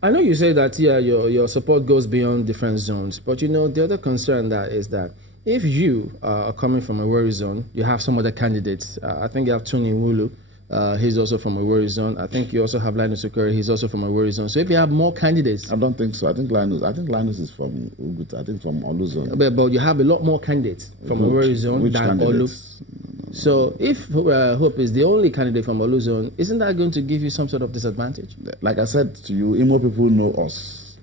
I know you say that, yeah, your support goes beyond different zones, but the other concern that is that if you are coming from a worry zone, you have some other candidates. I think you have Tony Wulu. He's also from a worry zone. I think you also have Linus Okere. He's also from a worry zone. So if you have more candidates, I don't think so. I think Linus is from Ugut. I think from Olu zone. But you have a lot more candidates from a worry zone than Olu. So if Hope is the only candidate from Olu zone, isn't that going to give you some sort of disadvantage? Like I said to you, Imo people know us.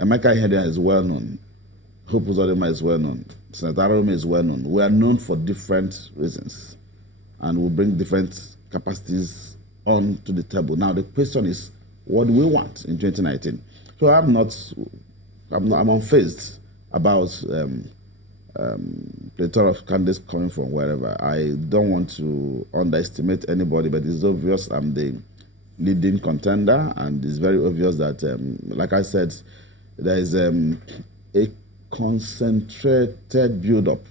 Emeka Ihedioha is well known. Hope Uzodinma is well known. Senator Arome is well known. We are known for different reasons, and we bring different capacities on to the table. Now the question is, what do we want in 2019? So I'm unfazed about plethora of candidates coming from wherever. I don't want to underestimate anybody, but it's obvious I'm the leading contender, and it's very obvious that, like I said, there is a concentrated build-up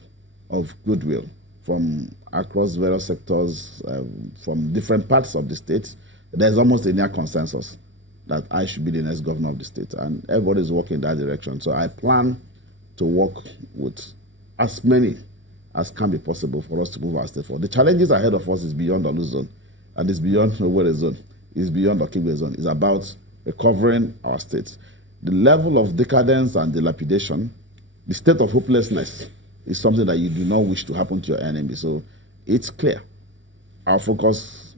of goodwill from across various sectors, from different parts of the state. There's almost a near consensus that I should be the next governor of the state, and everybody's working in that direction. So I plan to work with as many as can be possible for us to move our state forward. The challenges ahead of us is beyond Olu zone, and it's beyond Owerri zone, it's beyond Okigwe zone. It's about recovering our state. The level of decadence and dilapidation, the state of hopelessness, is something that you do not wish to happen to your enemy. So it's clear. Our focus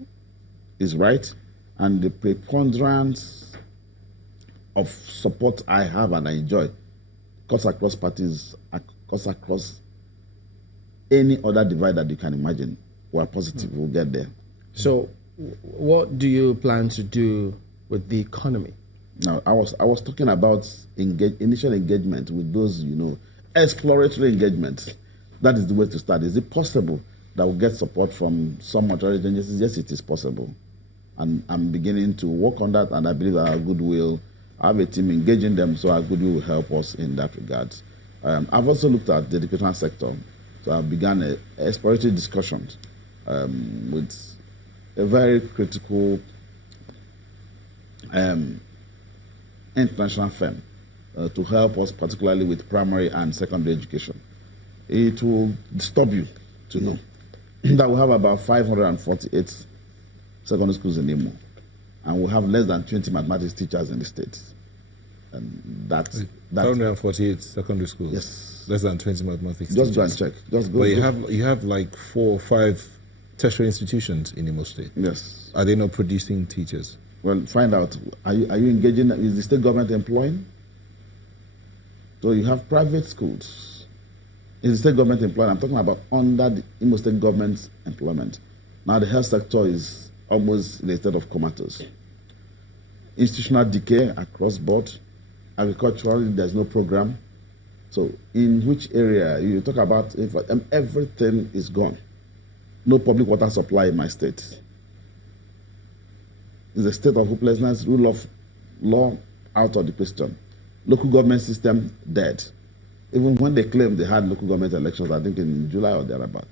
is right, and the preponderance of support I have and I enjoy cuts across parties, cuts across any other divide that you can imagine. We're positive we'll get there. So what do you plan to do with the economy? Now, I was talking about initial engagement with those, exploratory engagement. That is the way to start. Is it possible that we'll get support from some authority agencies? Yes, it is possible. And I'm beginning to work on that, and I believe that our goodwill, I have a team engaging them, so our goodwill will help us in that regard. I've also looked at the educational sector. So I've begun exploratory discussions with a very critical international firm to help us, particularly with primary and secondary education. It will disturb you to know that we have about 548 secondary schools in Imo, and we have less than 20 mathematics teachers in the state. And that's 548 secondary schools. Yes, less than 20 mathematics. Just go and check. Just go. But you have like 4 or 5 tertiary institutions in Imo State. Yes. Are they not producing teachers? Well, find out. Are you engaging? Is the state government employing? So you have private schools. Is the state government employing? I'm talking about under the Imo State government's employment. Now the health sector is almost in a state of comatose. Institutional decay across board. Agriculturally, there's no program. So in which area? You talk about everything is gone. No public water supply in my state. It's a state of hopelessness, rule of law out of the question. Local government system dead. Even when they claim they had local government elections, I think in July or thereabout,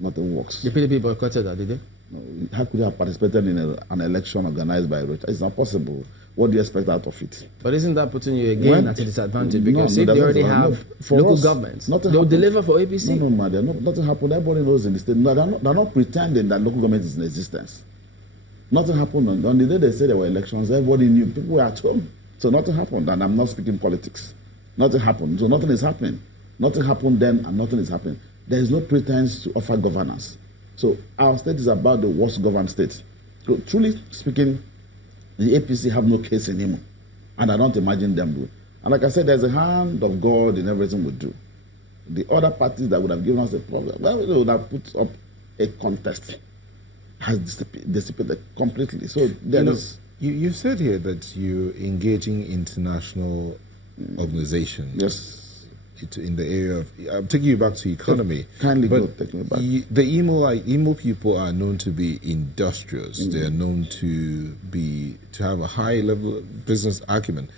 nothing works. The PDP boycotted that, did they? No, how could you have participated in an election organized by Rocha? It's not possible. What do you expect out of it? But isn't that putting you again at a disadvantage? Because if they already have local governments, they'll deliver for APC. No, man, nothing happened. Everybody knows in the state. No, they're not pretending that local government is in existence. Nothing happened. On the day they said there were elections, everybody knew. People were at home. So nothing happened, and I'm not speaking politics. Nothing happened. So nothing is happening. Nothing happened then, and nothing is happening. There is no pretense to offer governance. So our state is about the worst governed state. So truly speaking, the APC have no case in Imo, and I don't imagine them do. And like I said, there's a hand of God in everything we do. The other parties that would have given us a problem, well, they would have put up a contest, has dissipated completely. So there is. You said here that you're engaging international organizations. Yes. In the area of, I'm taking you back to economy. Kindly go, take me back. The Imo people are known to be industrious. They are known to have a high level of business acumen.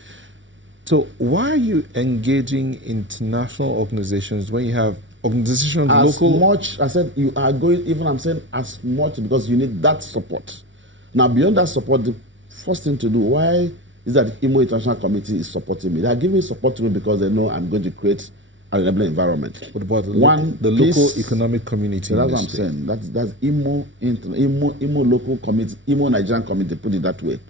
So why are you engaging international organizations when you have organizations local? As much, I said, you are going, even I'm saying as much because you need that support. Now, beyond that support, the first thing to do, why is that Imo International Committee is supporting me. They are giving support to me because they know I'm going to create an enabling environment. What about the local economic community? So that's what I'm saying. That's Imo local community, Imo Nigerian community, put it that way.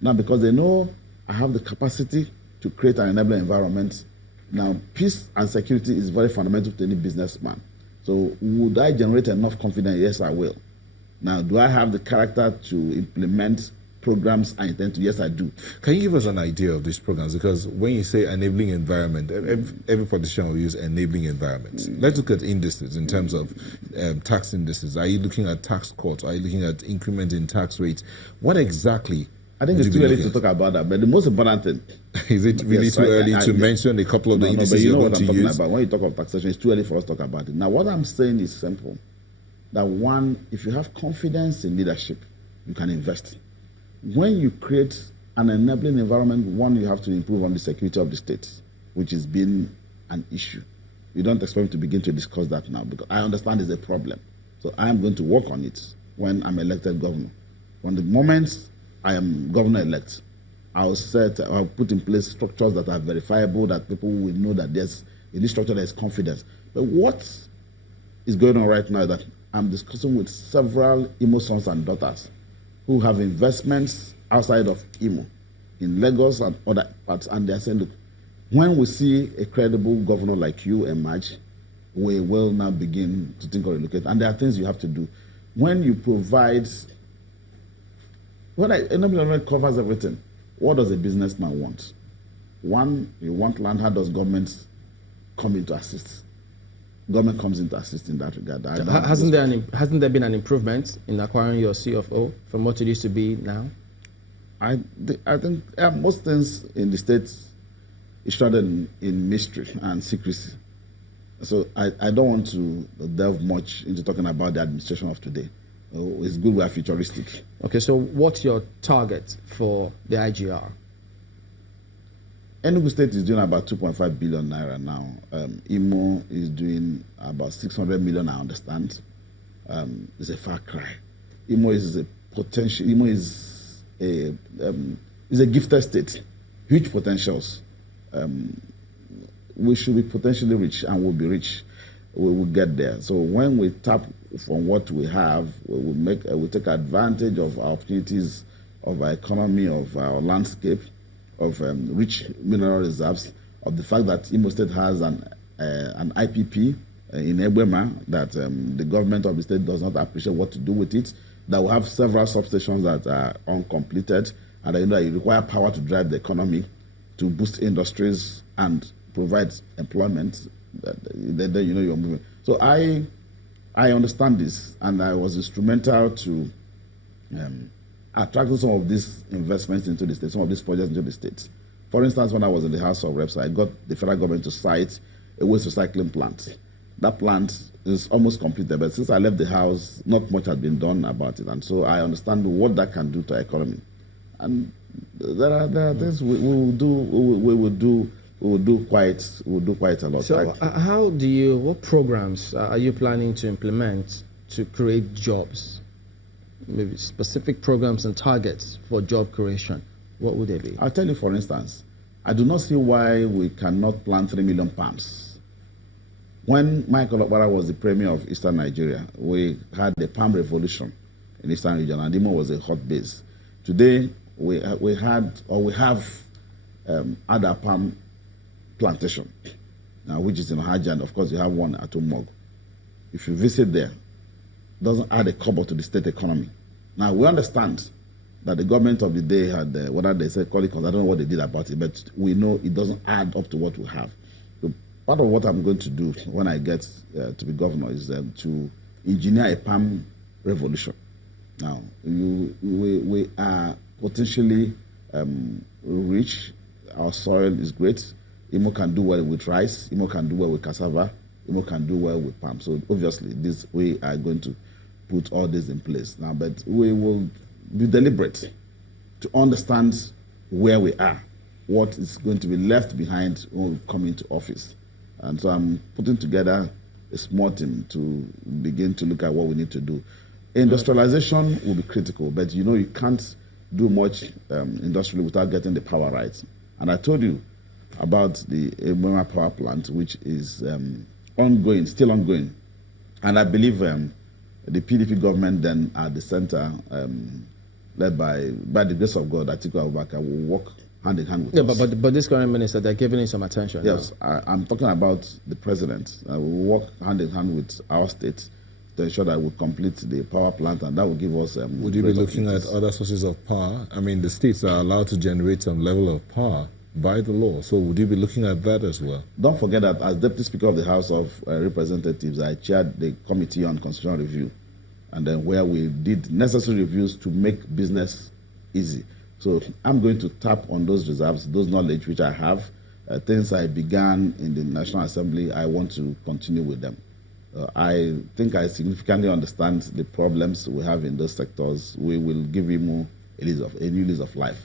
Now, because they know I have the capacity to create an enabling environment. Now, peace and security is very fundamental to any businessman. So would I generate enough confidence? Yes, I will. Now, do I have the character to implement programs I intend to? Yes, I do. Can you give us an idea of these programs? Because when you say enabling environment, every politician will use enabling environments. Let's look at indices in terms of tax indices. Are you looking at tax cuts? Are you looking at increment in tax rates? What exactly? I think it's too early to talk about that. But the most important thing is it really too early to mention a couple of the indices but you know you're what going I'm to talking use? about. When you talk of taxation, it's too early for us to talk about it. Now, what I'm saying is simple. That one, if you have confidence in leadership, you can invest. When you create an enabling environment, one, you have to improve on the security of the state, which has been an issue. You don't expect me to begin to discuss that now because I understand it's a problem. So I am going to work on it when I'm elected governor. From the moment I am governor-elect, I'll put in place structures that are verifiable, that people will know that there's in this structure there's confidence. But what is going on right now is that I'm discussing with several Imo sons and daughters who have investments outside of Imo, in Lagos and other parts, and they're saying, look, when we see a credible governor like you emerge, we will now begin to think of relocate. And there are things you have to do. When you provide, enablement covers everything. What does a businessman want? One, you want land. How does government come in to assist? Government comes in to assist in that regard. Hasn't there been an improvement in acquiring your CFO from what it used to be now? I think most things in the States is shrouded in mystery and secrecy. So I don't want to delve much into talking about the administration of today. It's good we are futuristic. Okay, so what's your target for the IGR? Enugu State is doing about 2.5 billion naira now. Imo is doing about 600 million, I understand. It's a far cry. Imo is a potential. Imo is a gifted state, huge potentials. We should be potentially rich, and we'll be rich. We will get there. So when we tap from what we have, we take advantage of our opportunities, of our economy, of our landscape, of rich mineral reserves, of the fact that Imo State has an IPP in Ebwema that the government of the state does not appreciate what to do with it, that we have several substations that are uncompleted, and that you require power to drive the economy, to boost industries and provide employment. Then you're moving. So I understand this, and I was instrumental to attracting some of these investments into the state, some of these projects into the state. For instance, when I was in the House of Reps, I got the federal government to site a waste recycling plant. That plant is almost completed, but since I left the House, not much has been done about it, and so I understand what that can do to our economy. And there are things we will do quite a lot. So, what programs are you planning to implement to create jobs? Maybe specific programs and targets for job creation. What would they be? I'll tell you, for instance, I do not see why we cannot plant 3 million palms. When Michael Okpara was the premier of Eastern Nigeria, we had the palm revolution in Eastern region, and Imo was a hot base. Today, we have other palm plantation, now which is in Haja, and of course you have one at Umog. If you visit there, it doesn't add a kobo to the state economy. Now we understand that the government of the day had whether they say call it, I don't know what they did about it, but we know it doesn't add up to what we have. So part of what I'm going to do when I get to be governor is to engineer a palm revolution. Now we are potentially rich. Our soil is great. Imo can do well with rice. Imo can do well with cassava. Imo can do well with palm. So obviously, we are going to put all this in place now. But we will be deliberate to understand where we are, what is going to be left behind when we come into office. And so I'm putting together a small team to begin to look at what we need to do. Industrialization will be critical, but you can't do much industrially without getting the power rights. And I told you about the Ihedioha power plant, which is ongoing, still ongoing. And I believe the PDP government then at the center, led by the grace of God, Atiku Abubakar, will work hand in hand with us. But this current minister, they're giving it some attention. Yes, I'm talking about the president. We'll work hand in hand with our state to ensure that we complete the power plant, and that will give us. Would you be looking at other sources of power? I mean, the states are allowed to generate some level of power by the law. So would you be looking at that as well? Don't forget that as Deputy Speaker of the House of Representatives, I chaired the Committee on Constitutional Review, and then where we did necessary reviews to make business easy. So I'm going to tap on those reserves, those knowledge which I have. Things I began in the National Assembly, I want to continue with them. I think I significantly understand the problems we have in those sectors. We will give him a new lease of life.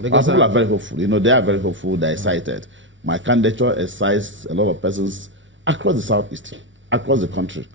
Because people are very hopeful. You know, they are very hopeful. They're excited. My candidature excites a lot of persons across the Southeast, across the country.